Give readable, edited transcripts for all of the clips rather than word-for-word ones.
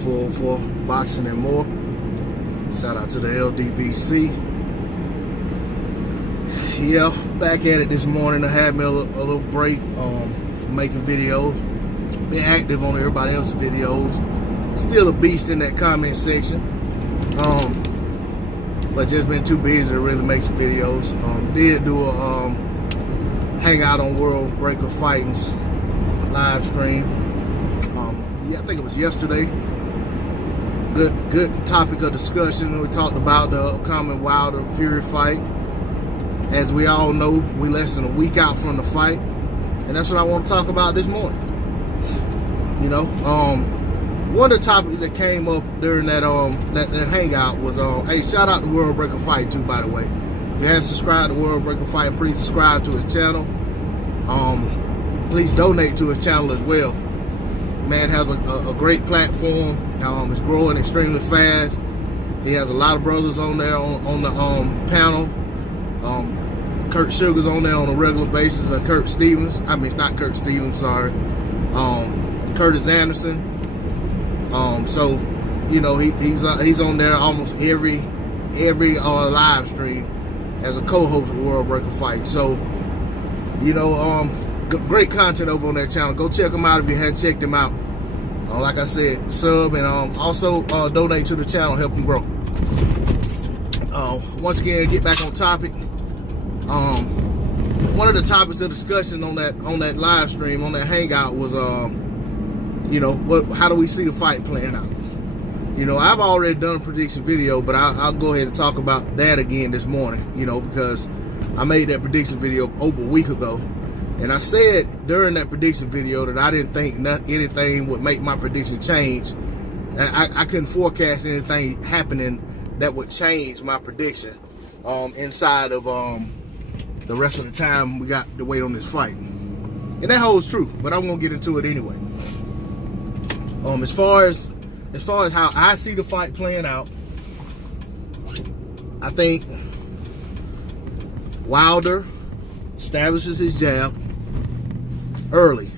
for boxing and more. Shout out to the LDBC. Yeah, back at it this morning. I had me a little break from making videos. Been active on everybody else's videos. Still a beast in that comment section. But just been too busy to really make some videos. Did do a hangout on World Breaker Fighting's live stream. Yeah, I think it was yesterday. Good topic of discussion. We talked about the upcoming Wilder Fury fight. As we all know, we less than a week out from the fight, and that's what I want to talk about this morning. You know, one of the topics that came up during that that hangout was hey, shout out to World Breaker Fight too, by the way. If you haven't subscribed to World Breaker Fight, please subscribe to his channel. Please donate to his channel as well. Man has a great platform. It's growing extremely fast. He has a lot of brothers on there on the panel. Kurt Sugar's on there on a regular basis. Kurt Stevens. I mean, not Kurt Stevens. Sorry. Curtis Anderson. So, you know, he's on there almost every live stream as a co-host of World Breaker Fight. So, you know, great content over on that channel. Go check them out if you haven't checked them out. Like I said, sub and also donate to the channel, help them grow. Once again, get back on topic. One of the topics of discussion on that live stream, on that hangout, was you know, how do we see the fight playing out? You know, I've already done a prediction video, but I'll go ahead and talk about that again this morning. You know, because I made that prediction video over a week ago. And I said during that prediction video that I didn't think anything would make my prediction change. I couldn't forecast anything happening that would change my prediction inside of the rest of the time we got to wait on this fight. And that holds true, but I'm gonna get into it anyway. As far as how I see the fight playing out, I think Wilder establishes his jab early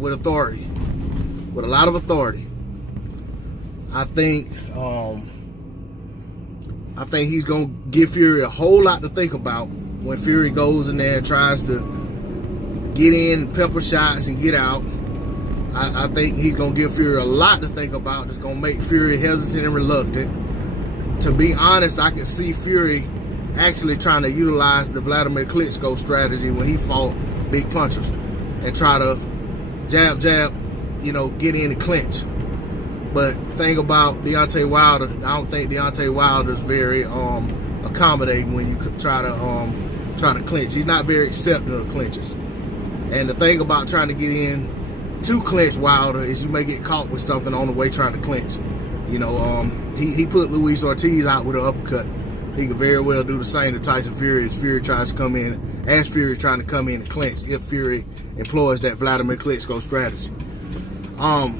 with authority, with a lot of authority. I think he's gonna give Fury a whole lot to think about when Fury goes in there and tries to get in, pepper shots, and get out. I think he's gonna give Fury a lot to think about. It's gonna make Fury hesitant and reluctant. To be honest, I can see Fury actually trying to utilize the Vladimir Klitschko strategy when he fought big punchers and try to jab, you know, get in and clinch. But the thing about Deontay Wilder, I don't think Deontay Wilder is very accommodating when you try to clinch. He's not very accepting of clinches. And the thing about trying to get in to clinch Wilder is you may get caught with something on the way trying to clinch. You know, he put Luis Ortiz out with an uppercut. He could very well do the same to Tyson Fury as Fury tries to come in, as Fury trying to come in and clinch, if Fury employs that Vladimir Klitschko strategy. I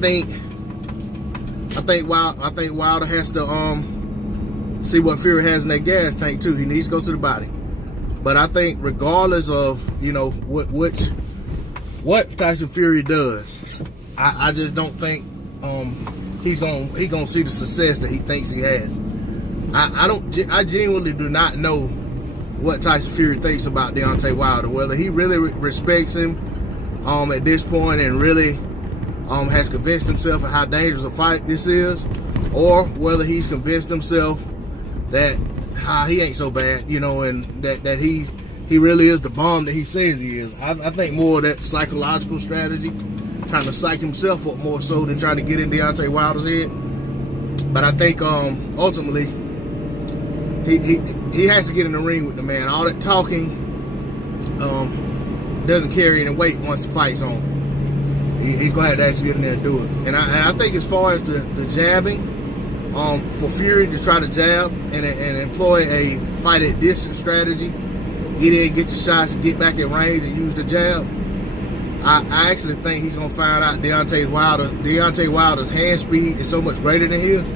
think Wilder has to see what Fury has in that gas tank too. He needs to go to the body. But I think regardless of, you know, what Tyson Fury does, I just don't think he's gonna see the success that he thinks he has. I genuinely do not know what Tyson Fury thinks about Deontay Wilder, whether he really respects him at this point and really has convinced himself of how dangerous a fight this is, or whether he's convinced himself that he ain't so bad, you know, and that he really is the bomb that he says he is. I think more of that psychological strategy, trying to psych himself up more so than trying to get in Deontay Wilder's head. But I think ultimately he has to get in the ring with the man. All that talking doesn't carry any weight once the fight's on. He's going to have to actually get in there and do it. And I think as far as the jabbing, for Fury to try to jab and employ a fight at distance strategy, get in, get your shots, and get back at range and use the jab, I actually think he's going to find out Deontay Wilder's hand speed is so much greater than his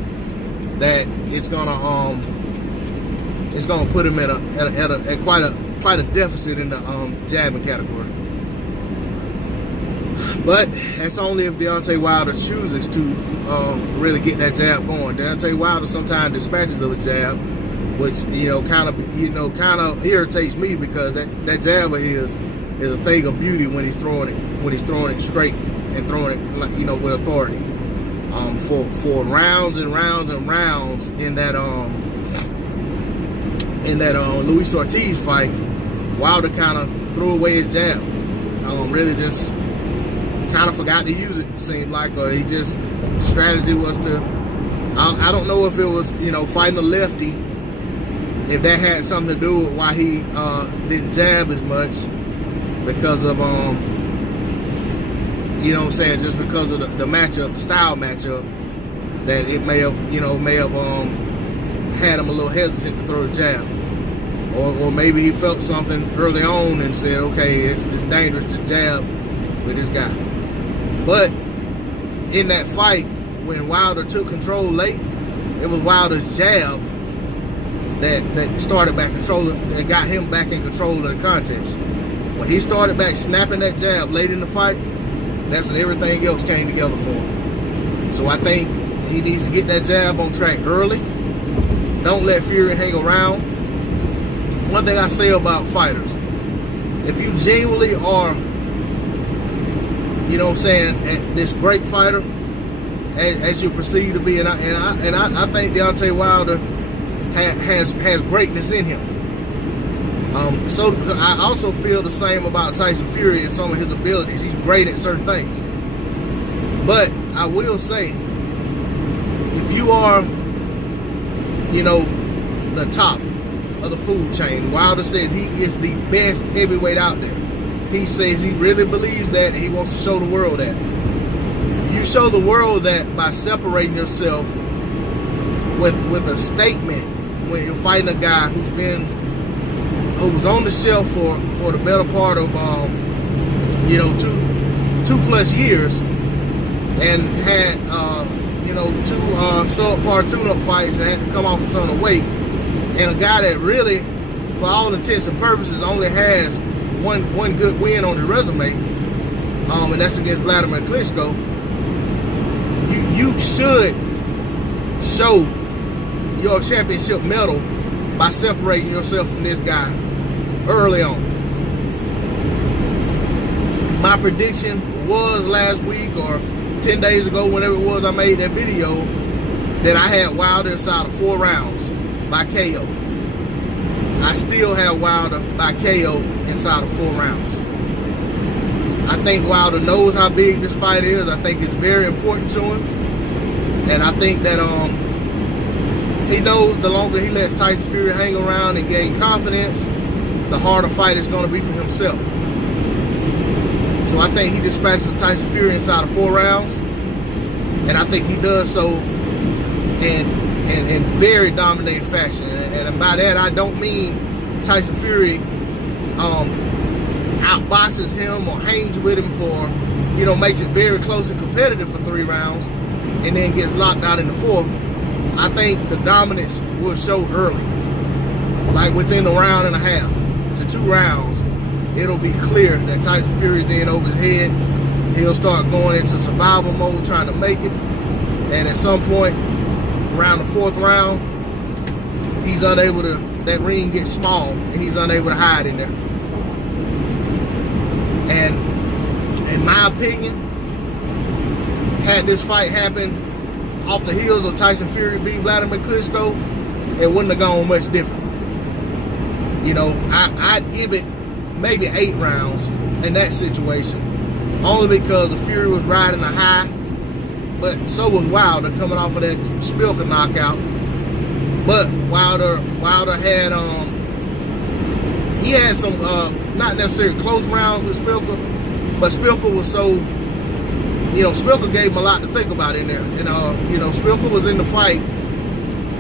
that it's going to put him at quite a deficit in the jabbing category. But that's only if Deontay Wilder chooses to really get that jab going. Deontay Wilder sometimes dispatches of a jab, which kind of irritates me, because that jab of his is a thing of beauty when he's throwing it straight and throwing it with authority. For rounds and rounds and rounds in that Luis Ortiz fight, Wilder kind of threw away his jab. Really just kind of forgot to use it, seemed like, or he just, strategy was to, I don't know if it was, fighting a lefty, if that had something to do with why he didn't jab as much, because of, just because of the matchup, the style matchup, that it may have had him a little hesitant to throw the jab. Or maybe he felt something early on and said, okay, it's dangerous to jab with this guy. But in that fight, when Wilder took control late, it was Wilder's jab that started back controlling, that got him back in control of the contest. When he started back snapping that jab late in the fight, that's when everything else came together for him. So I think he needs to get that jab on track early. Don't let Fury hang around. One thing I say about fighters, if you genuinely are, this great fighter, as you perceive to be, and I think Deontay Wilder has greatness in him. So I also feel the same about Tyson Fury and some of his abilities. He's great at certain things. But I will say, if you are, the top of the food chain, Wilder says he is the best heavyweight out there. He says he really believes that, and he wants to show the world that. You show the world that by separating yourself with a statement when you're fighting a guy who was on the shelf for the better part of 2+ years, and had two subpar tune-up fights and had to come off a ton of weight, and a guy that really, for all intents and purposes, only has one good win on the resume, and that's against Vladimir Klitschko. You should show your championship medal by separating yourself from this guy early on. My prediction was last week or 10 days ago, whenever it was I made that video, that I had Wilder inside of 4 rounds by KO. I still have Wilder by KO inside of 4 rounds. I think Wilder knows how big this fight is. I think it's very important to him. And I think that he knows the longer he lets Tyson Fury hang around and gain confidence, the harder fight is going to be for himself. So I think he dispatches Tyson Fury inside of 4 rounds. And I think he does so in very dominating fashion. And by that, I don't mean Tyson Fury outboxes him or hangs with him for, makes it very close and competitive for 3 rounds and then gets locked out in the 4th. I think the dominance will show early. Like within a round and a half to 2 rounds, it'll be clear that Tyson Fury's in over his head. He'll start going into survival mode, trying to make it. And at some point, around the 4th round, he's unable to, that ring gets small, and he's unable to hide in there. And in my opinion, had this fight happen off the heels of Tyson Fury beat Vladimir Klitschko, it wouldn't have gone much different. I'd give it maybe 8 rounds in that situation, only because the Fury was riding a high, but so was Wilder coming off of that Spilka knockout. But Wilder had he had some not necessarily close rounds with Spilka, but Spilka was so, Spilka gave him a lot to think about in there. And Spilka was in the fight,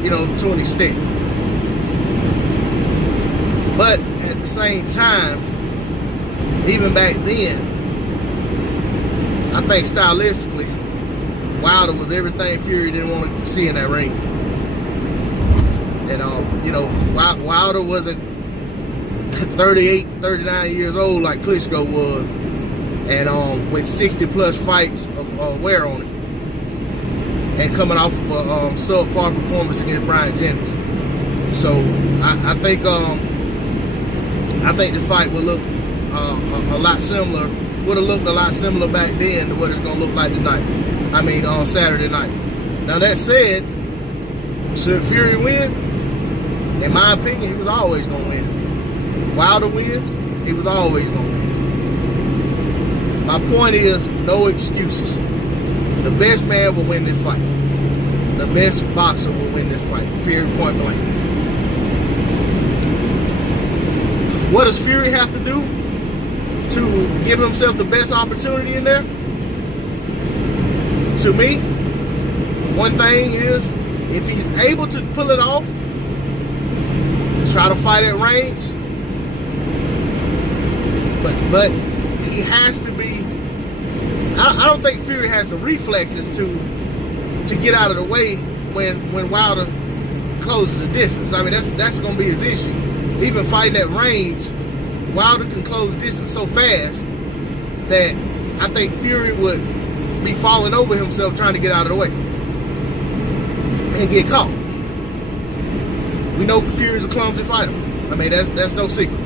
to an extent. But at the same time, even back then, I think stylistically, Wilder was everything Fury didn't want to see in that ring. And Wilder wasn't 38, 39 years old like Klitschko was. and with 60 plus fights of wear on it, and coming off of a subpar performance against Brian Jennings. So I think the fight will look a lot similar. Would have looked a lot similar back then to what it's gonna look like tonight. I mean, on Saturday night. Now that said, should Fury win? In my opinion, he was always gonna win. Wilder wins, he was always gonna win. My point is, no excuses. The best man will win this fight. The best boxer will win this fight. Period, point blank. What does Fury have to do to give himself the best opportunity in there? To me, one thing is, if he's able to pull it off, try to fight at range, but he has to be, I don't think Fury has the reflexes to get out of the way when Wilder closes the distance. I mean, that's going to be his issue. Even fighting at range, Wilder can close distance so fast that I think Fury would be falling over himself trying to get out of the way and get caught. We know Fury's a clumsy fighter. I mean, that's no secret.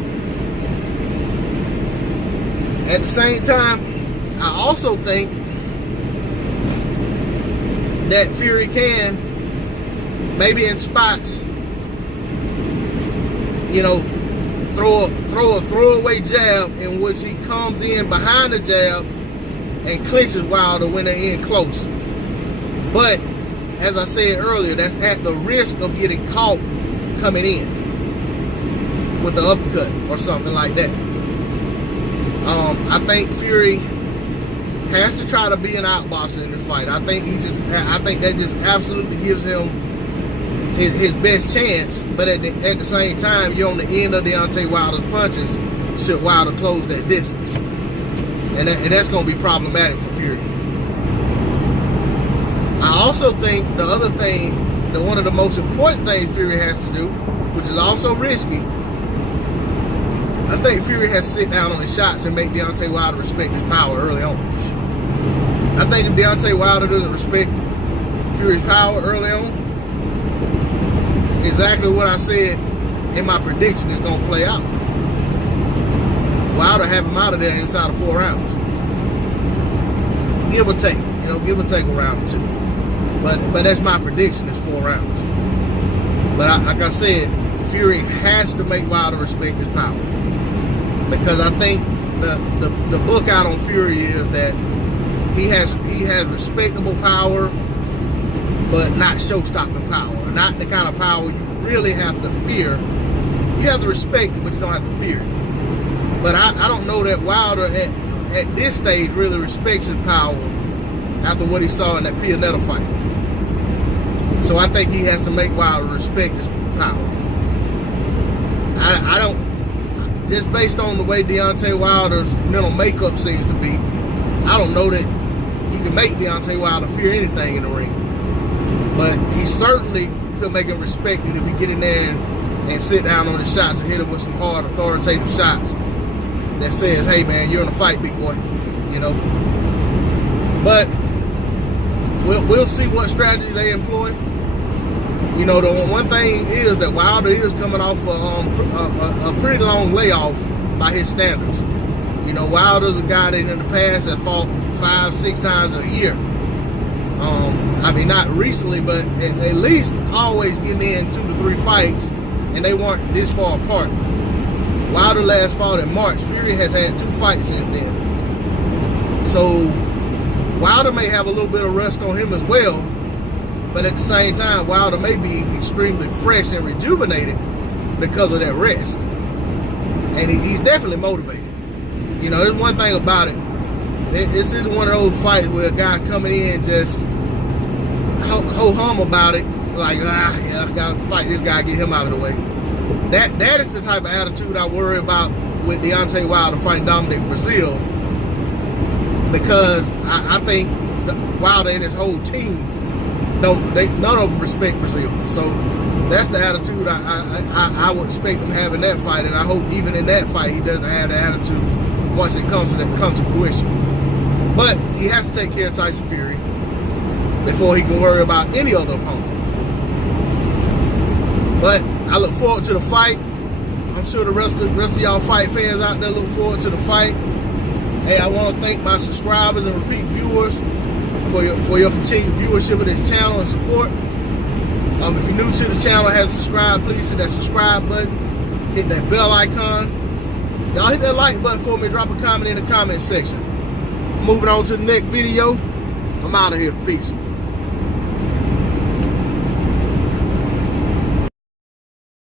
At the same time, I also think that Fury can, maybe in spots, you know, throw a throwaway jab in which he comes in behind the jab and clinches Wilder when they're in close. But as I said earlier, that's at the risk of getting caught coming in with the uppercut or something like that. I think Fury has to try to be an outboxer in the fight. I think that just absolutely gives him his best chance. But at the same time, you're on the end of Deontay Wilder's punches should Wilder close that distance, and that's going to be problematic for Fury. I also think the other thing, one of the most important things Fury has to do, which is also risky, I think Fury has to sit down on his shots and make Deontay Wilder respect his power early on. I think if Deontay Wilder doesn't respect Fury's power early on, exactly what I said in my prediction is going to play out. Wilder have him out of there inside of 4 rounds. Give or take. Give or take a round or two. But that's my prediction, is 4 rounds. But like I said, Fury has to make Wilder respect his power. Because I think the book out on Fury is that he has respectable power, but not show-stopping power. Not the kind of power you really have to fear. You have to respect it, but you don't have to fear it. But I don't know that Wilder at this stage really respects his power after what he saw in that Pianetta fight. So I think he has to make Wilder respect his power. I don't, just based on the way Deontay Wilder's mental makeup seems to be, I don't know that you can make Deontay Wilder fear anything in the ring. But he certainly could make him respect it if he get in there and sit down on his shots and hit him with some hard, authoritative shots that says, hey man, you're in a fight, big boy. But we'll see what strategy they employ. The one thing is that Wilder is coming off a pretty long layoff by his standards. Wilder's a guy that in the past had fought 5-6 times a year. I mean, not recently, but at least always getting in 2 to 3 fights, and they weren't this far apart. Wilder last fought in March. Fury has had 2 fights since then. So Wilder may have a little bit of rust on him as well, but at the same time, Wilder may be extremely fresh and rejuvenated because of that rest. And he's definitely motivated. There's one thing about it. This isn't one of those fights where a guy coming in just ho-hum about it, like, yeah, I gotta fight this guy, get him out of the way. That is the type of attitude I worry about with Deontay Wilder fighting Dominic Brazil, because I think Wilder and his whole team none of them respect Brazil. So that's the attitude I would expect him having that fight, and I hope even in that fight he doesn't have the attitude once it comes to fruition. But he has to take care of Tyson Fury before he can worry about any other opponent. But I look forward to the fight. I'm sure the rest of y'all fight fans out there look forward to the fight. Hey, I want to thank my subscribers and repeat viewers for your continued viewership of this channel and support. If you're new to the channel and haven't subscribed, please hit that subscribe button, hit that bell icon. Y'all hit that like button for me, drop a comment in the comment section. Moving on to the next video. I'm out of here. Peace.